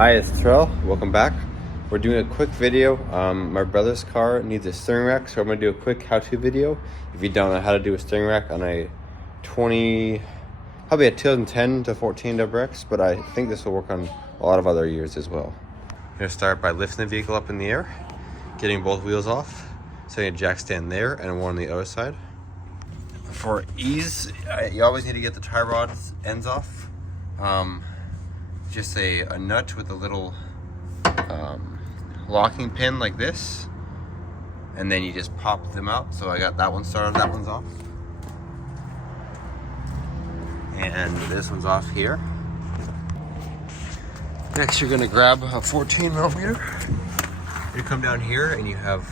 Hi, it's Terrell. Welcome back. We're doing a quick video. My brother's car needs a steering rack, so I'm going to do a quick how-to video. If you don't know how to do a steering rack on a probably a 2010 to 14 WRX, but I think this will work on a lot of other years as well. I'm going to start by lifting the vehicle up in the air, getting both wheels off, setting a jack stand there and one on the other side. For ease, you always need to get the tie rod's ends off. Just a nut with a little locking pin like this, and then you just pop them out. So I got that one started, that one's off, and this one's off here. Next, you're gonna grab a 14 millimeter. You come down here and you have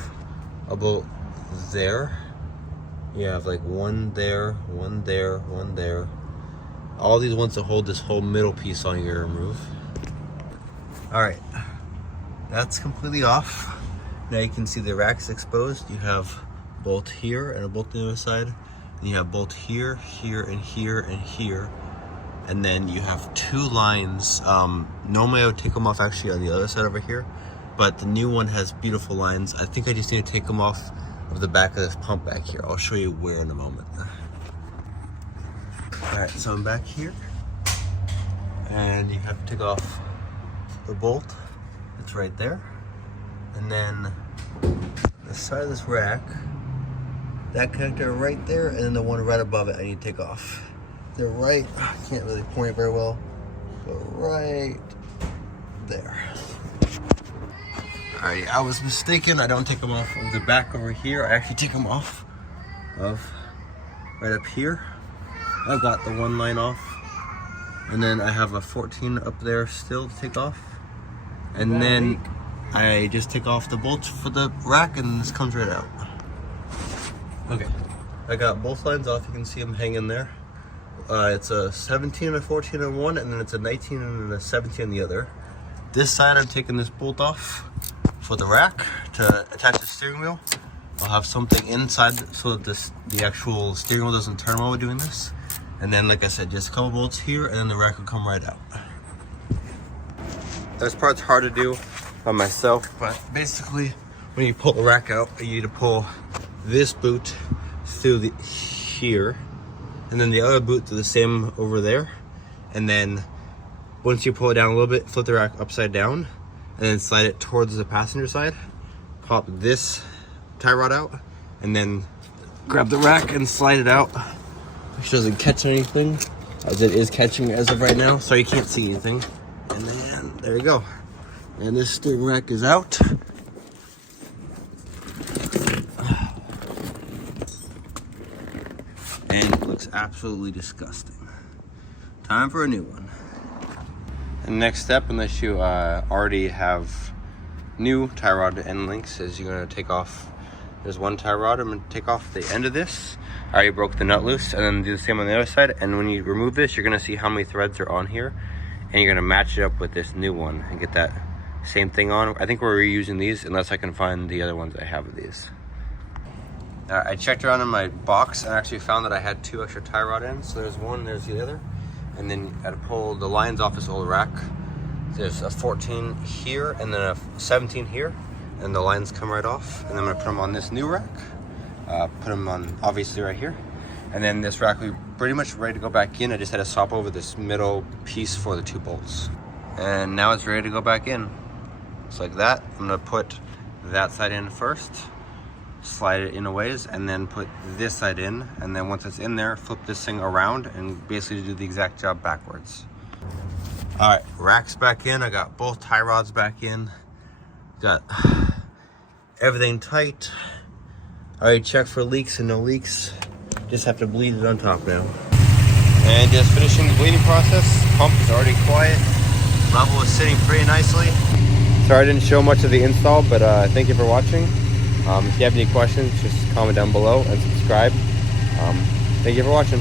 a bolt there. You have like one there, one there, one there. All these ones to hold this whole middle piece on, you're gonna remove. All right, that's completely off. Now you can see the rack's exposed. You have bolt here and a bolt on the other side. And you have bolt here, here, and here, and here. And then you have two lines. Normally I would take them off actually on the other side over here, but the new one has beautiful lines. I think I just need to take them off of the back of this pump back here. I'll show you where in a moment. All right, so I'm back here, and you have to take off the bolt. It's right there. And then the side of this rack, that connector right there, and then the one right above it I need to take off. They're right, I can't really point it very well, but right there. All right, I was mistaken. I don't take them off of the back over here. I actually take them off of right up here. I've got the one line off, and then I have a 14 up there still to take off, and then I just take off the bolts for the rack, and this comes right out. Okay, I got both lines off. You can see them hanging there. It's a 17 and a 14 on one, and then it's a 19 and a 17 on the other. This side, I'm taking this bolt off for the rack to attach the steering wheel. I'll have something inside so that the actual steering wheel doesn't turn while we're doing this. And then, like I said, just a couple bolts here, and then the rack will come right out. This part's hard to do by myself, but basically, when you pull the rack out, you need to pull this boot through here, and then the other boot through the same over there. And then, once you pull it down a little bit, flip the rack upside down, and then slide it towards the passenger side. Pop this tie rod out, and then grab the rack and slide it out. Which doesn't catch anything, as it is catching as of right now, so you can't see anything. And then, there you go. And this steering rack is out. And it looks absolutely disgusting. Time for a new one. The next step, unless you already have new tie rod end links, is you're gonna take off, there's one tie rod, I'm gonna take off the end of this. I already broke the nut loose, and then do the same on the other side. And when you remove this, you're gonna see how many threads are on here, and you're gonna match it up with this new one and get that same thing on. I think we're reusing these unless I can find the other ones I have of these. I checked around in my box and actually found that I had two extra tie rod ends. So there's one, there's the other. And then I had to pull the lines off this old rack. There's a 14 here and then a 17 here, and the lines come right off. And then I'm gonna put them on this new rack. Put them on obviously right here, and then this rack will be pretty much ready to go back in. I just had to swap over this middle piece for the two bolts, and now it's ready to go back in. It's like that. I'm gonna put that side in first, slide it in a ways, and then put this side in, and then once it's in there, flip this thing around and basically do the exact job backwards. All right, rack's back in. I got both tie rods back in, got everything tight. I already checked for leaks and no leaks. Just have to bleed it on top now. And just finishing the bleeding process. Pump is already quiet. Level is sitting pretty nicely. Sorry I didn't show much of the install, but thank you for watching. If you have any questions, just comment down below and subscribe. Thank you for watching.